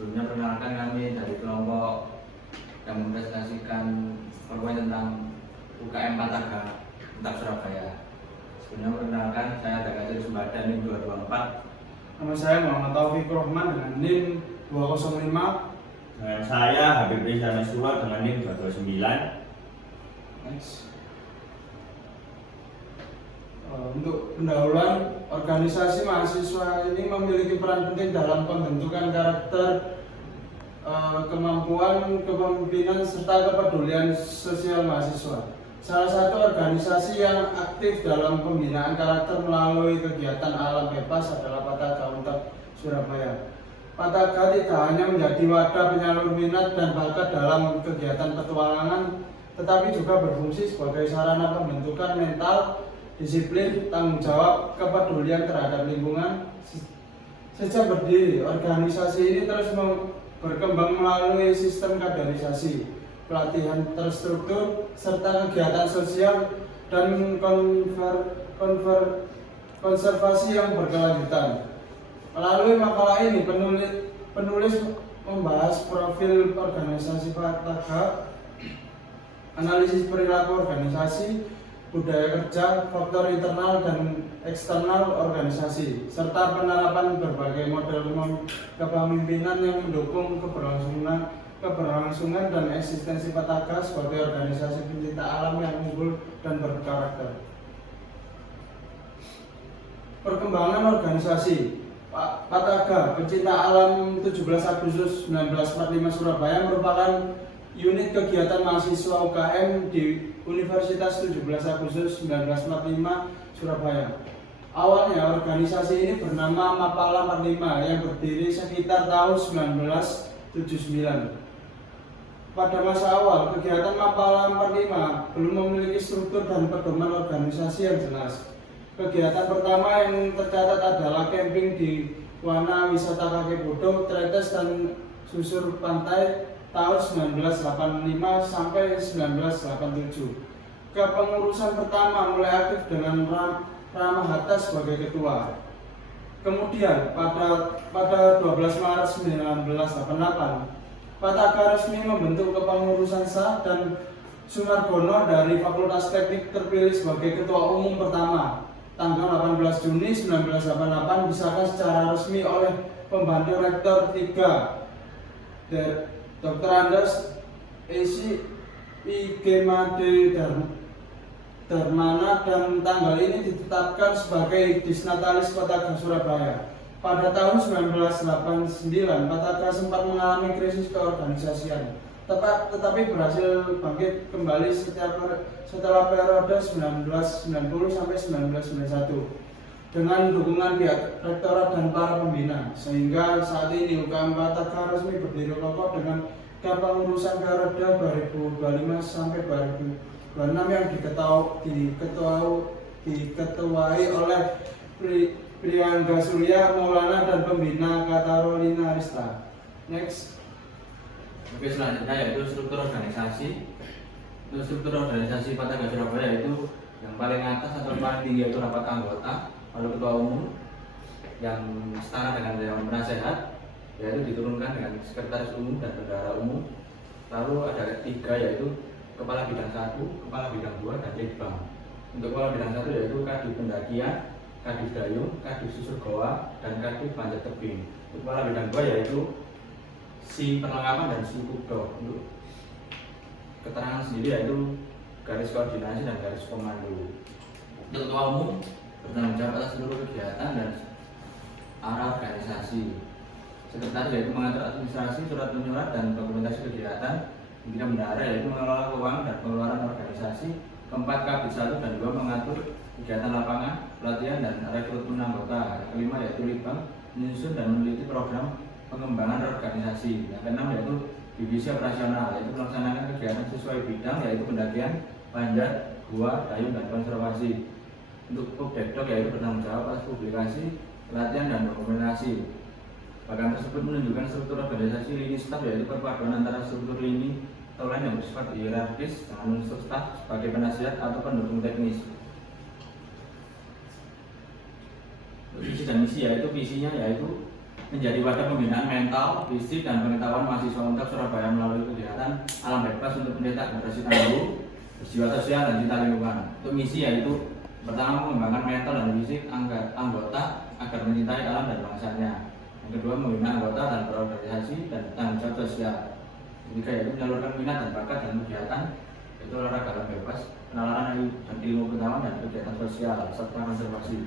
Sebelumnya perkenalkan kami dari kelompok yang mempresentasikan PowerPoint tentang UKM Pataga Tetap Surabaya. Sebelumnya perkenalkan, saya ada Kadir Sumbada NIM 224. Nama saya Muhammad Taufikur Rahman dengan NIM 205. Dengan saya Habib Rizal Nasrullah dengan NIM 229. Next. Untuk pendahuluan, organisasi mahasiswa ini memiliki peran penting dalam pembentukan karakter, kemampuan kepemimpinan serta kepedulian sosial mahasiswa. Salah satu organisasi yang aktif dalam pembinaan karakter melalui kegiatan alam bebas adalah Pataga Untab Surabaya. Pataga tidak hanya menjadi wadah penyalur minat dan bakat dalam kegiatan petualangan, tetapi juga berfungsi sebagai sarana pembentukan mental, disiplin, tanggung jawab, kepedulian terhadap lingkungan. Sejak berdiri, organisasi ini terus berkembang melalui sistem kaderisasi, pelatihan terstruktur, serta kegiatan sosial dan konservasi yang berkelanjutan. Melalui makalah ini, penulis membahas profil organisasi Pataga, analisis perilaku organisasi, budaya kerja, faktor internal dan eksternal organisasi, serta penerapan berbagai model kepemimpinan yang mendukung keberlangsungan dan eksistensi Pataga sebagai organisasi pencinta alam yang unggul dan berkarakter. Perkembangan organisasi Pataga Pencinta Alam 17 Agustus 1945 Surabaya merupakan unit kegiatan mahasiswa UKM di Universitas 17 Agustus 1945 Surabaya. Awalnya organisasi ini bernama Mapala 45 yang berdiri sekitar tahun 1979. Pada masa awal, kegiatan Mapala 45 belum memiliki struktur dan pedoman organisasi yang jelas. Kegiatan pertama yang tercatat adalah camping di Wana Wisata Kaki Bodo, Tretes dan Susur Pantai tahun 1985 sampai 1987. Kepengurusan pertama mulai aktif dengan Rama Hatta sebagai ketua. Kemudian pada 12 Maret 1988, Pataga resmi membentuk kepengurusan sah dan Sumargono dari Fakultas Teknik terpilih sebagai ketua umum pertama. Tanggal 18 Juni 1988 disahkan secara resmi oleh pembantu rektor 3 Dr. Andes Esi Igemade Darmana, dan tanggal ini ditetapkan sebagai Disnatalis Pataga Surabaya. Pada tahun 1989, Pataga sempat mengalami krisis keorganisasian, tetapi berhasil bangkit kembali setelah periode 1990 sampai 1991 dengan dukungan pihak rektorat dan para pembina, sehingga saat ini UKM Pataga resmi berdiri kokoh dengan kepengurusan periode 2025 sampai 2026 yang diketuai oleh Priangga Surya Maulana dan pembina Katarolina Arista. Next. Oke, selanjutnya yaitu struktur organisasi. Untuk struktur organisasi Pataga Surabaya itu yang paling atas atau paling tinggi yaitu rapat anggota, lalu ketua umum yang setara dengan dewan penasehat, yaitu diturunkan dengan sekretaris umum dan bendahara umum. Lalu ada 3 yaitu kepala bidang 1, kepala bidang 2, dan litbang. Untuk kepala bidang 1 yaitu Kadif Pendakian, Kadif Dayung, Kadif Susur Goa, dan Kadif Panjat Tebing. Untuk kepala bidang 2 yaitu si perlengkapan dan si kubdo. Untuk keterangan sendiri yaitu garis koordinasi dan garis komando. Untuk ketua umum bertanggung jawab atas seluruh kegiatan dan arah organisasi. Sekretaris yaitu mengatur administrasi, surat menyurat, dan dokumentasi kegiatan. Pimpinan bendahara yaitu mengelola keuangan dan pengeluaran organisasi. Keempat, Kabid 1 dan 2 mengatur kegiatan lapangan, pelatihan, dan rekrutmen anggota. Yang kelima yaitu litbang menyusun dan meneliti program pengembangan organisasi. Yang keenam yaitu divisi operasional, yaitu melaksanakan kegiatan sesuai bidang, yaitu pendakian, panjat, gua, dayung, dan konservasi. Untuk Pubdekdok yaitu bertanggung jawab atas publikasi, pelatihan, dan dokumentasi. Bagan tersebut menunjukkan struktur organisasi lini staf, yaitu perpaduan antara struktur lini atau lain yang bersifat hierarkis dengan unsur staf sebagai penasihat atau pendukung teknis. Visi dan misi yaitu visinya yaitu menjadi wadah pembinaan mental, fisik, dan pengetahuan mahasiswa untuk Surabaya melalui kegiatan alam bebas untuk mencetak generasi tangguh, berjiwa sosial dan cinta lingkungan. Untuk misi yaitu pertama mengembangkan mental dan fisik anggota agar mencintai alam dan bangsanya. Yang kedua membina anggota dan berorganisasi dan tanggung jawab sosial. Ketiga yaitu menyalurkan minat dan bakat dan kegiatan yaitu olahraga alam bebas, penalaran dan ilmu pengetahuan dan kegiatan sosial serta konservasi.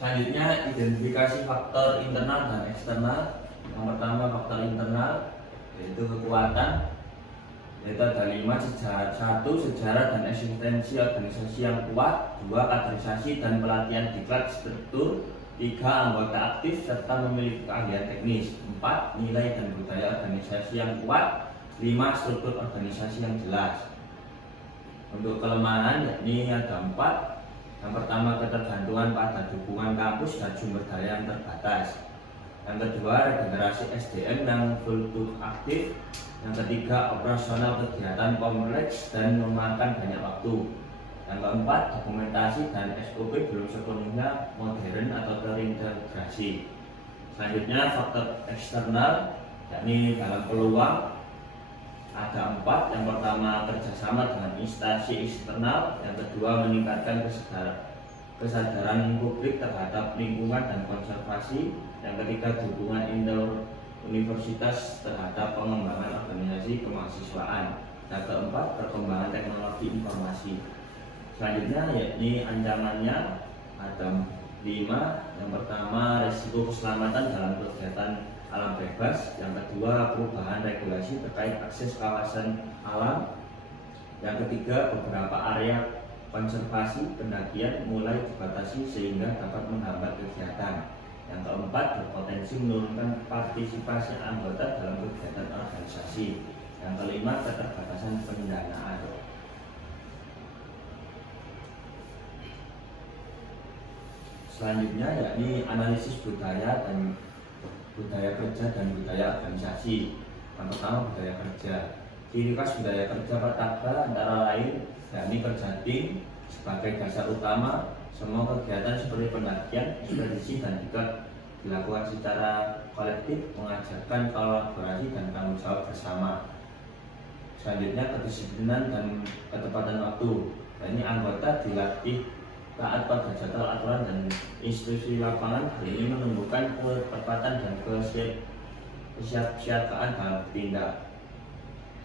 Selanjutnya identifikasi faktor internal dan eksternal. Yang pertama faktor internal yaitu kekuatan, yaitu ada 5: satu sejarah dan eksistensi organisasi yang kuat, 2 kaderisasi dan pelatihan diklat struktur, 3 anggota aktif serta memiliki keahlian teknis, 4 nilai dan budaya organisasi yang kuat, 5 struktur organisasi yang jelas. Untuk kelemahan yakni ada 4. Yang pertama ketergantungan pada dukungan kampus dan sumber daya yang terbatas. Yang kedua regenerasi SDM yang fluktuatif. Yang ketiga operasional kegiatan kompleks dan memakan banyak waktu. Yang keempat dokumentasi dan SOP belum sepenuhnya modern atau terintegrasi. Selanjutnya faktor eksternal yakni dalam peluang ada 4. Yang pertama kerjasama dengan instansi eksternal, yang kedua meningkatkan kesadaran publik terhadap lingkungan dan konservasi, yang ketiga dukungan universitas terhadap pengembangan organisasi kemahasiswaan, dan keempat perkembangan teknologi informasi. Selanjutnya yakni ancamannya ada 5. Yang pertama risiko keselamatan dalam kegiatan alam bebas, yang kedua perubahan regulasi terkait akses kawasan alam, yang ketiga beberapa area konservasi pendakian mulai dibatasi sehingga dapat menghambat kegiatan, yang keempat berpotensi menurunkan partisipasi anggota dalam kegiatan organisasi, yang kelima keterbatasan pendanaan. Selanjutnya yakni analisis budaya kerja dan budaya organisasi. Yang pertama budaya kerja. Ciri khas budaya kerja Pataka antara lain yakni kerja tim sebagai dasar utama. Semua kegiatan seperti pendakian, ekspedisi dan juga dilakukan secara kolektif, mengajarkan kolaborasi dan tanggung jawab bersama. Selanjutnya kedisiplinan dan ketepatan waktu. Ini anggota dilatih taat pada jadwal aturan dan institusi lapangan. Hal ini menumbuhkan ketepatan dan kesiapsiagaan dalam bertindak.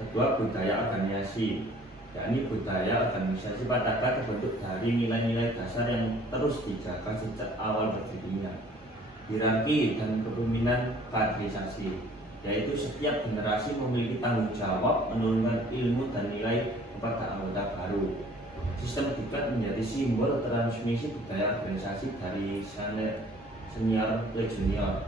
Kedua budaya organisasi, yakni budaya organisasi Pataka terbentuk dari nilai-nilai dasar yang terus dijaga sejak awal berdirinya. Hierarki dan kepemimpinan kaderisasi, yaitu setiap generasi memiliki tanggung jawab menurunkan ilmu dan nilai kepada anggota baru. Sistem diklat menjadi simbol transmisi budaya organisasi dari senior ke junior.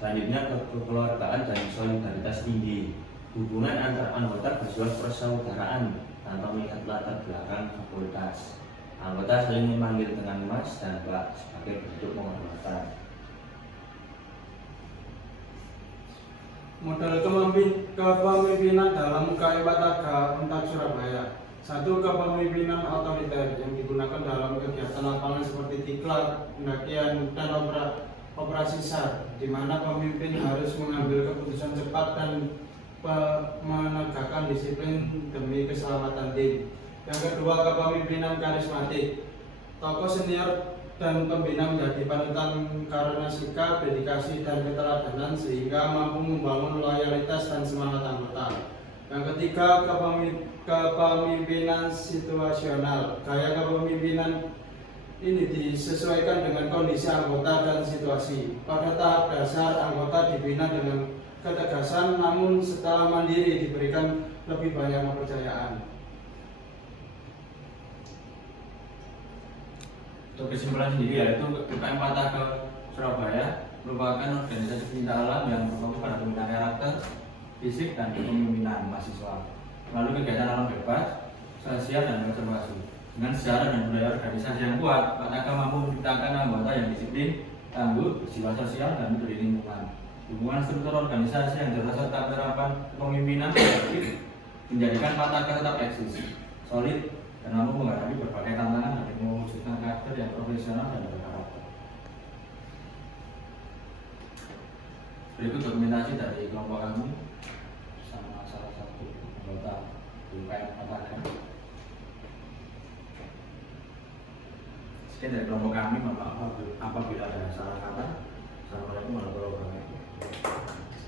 Selanjutnya kekeluargaan dan solidaritas tinggi. Hubungan antar anggota bersifat persaudaraan tanpa melihat latar belakang fakultas. Anggota saling memanggil dengan Mas dan Mbak sebagai bentuk penghormatan. Model kepemimpinan dalam UKM Pataka Unpad Surabaya. 1. Kepemimpinan otoriter yang digunakan dalam kegiatan lapangan seperti diklat, pendakian, dan operasi SAR, di mana pemimpin harus mengambil keputusan cepat dan menegakkan disiplin demi keselamatan tim. Yang kedua, kepemimpinan karismatik. Tokoh senior dan pembina menjadi panutan karena sikap, dedikasi, dan keteladanan sehingga mampu membangun loyalitas dan semangat anggota. Yang ketiga, kepemimpinan situasional. Gaya kepemimpinan ini disesuaikan dengan kondisi anggota dan situasi. Pada tahap dasar, anggota dibina dengan ketegasan, namun setelah mandiri diberikan lebih banyak kepercayaan. Untuk kesimpulan sendiri yaitu UKM Pataka Surabaya merupakan organisasi pecinta alam yang berfokus pada pembinaan karakter, fisik, dan kepemimpinan mahasiswa melalui kegiatan alam bebas, sosial, dan konservasi. Dengan sejarah dan budaya organisasi yang kuat, Pataka mampu menciptakan anggota yang disiplin, tangguh, berjiwa sosial, dan peduli lingkungan. Hubungan struktur organisasi yang jelas serta penerapan kepemimpinan kolektif menjadikan Pataka tetap eksis, solid, dan mampu menghadapi berbagai tantangan dan mewujudkan karakter yang profesional dan berkarakter. Berikut dokumentasi dari kelompok kami sama salah satu anggota UKM Patakan. Sekian dari kelompok kami, mohon maaf apabila ada salah kata. Assalamualaikum warahmatullahi wabarakatuh.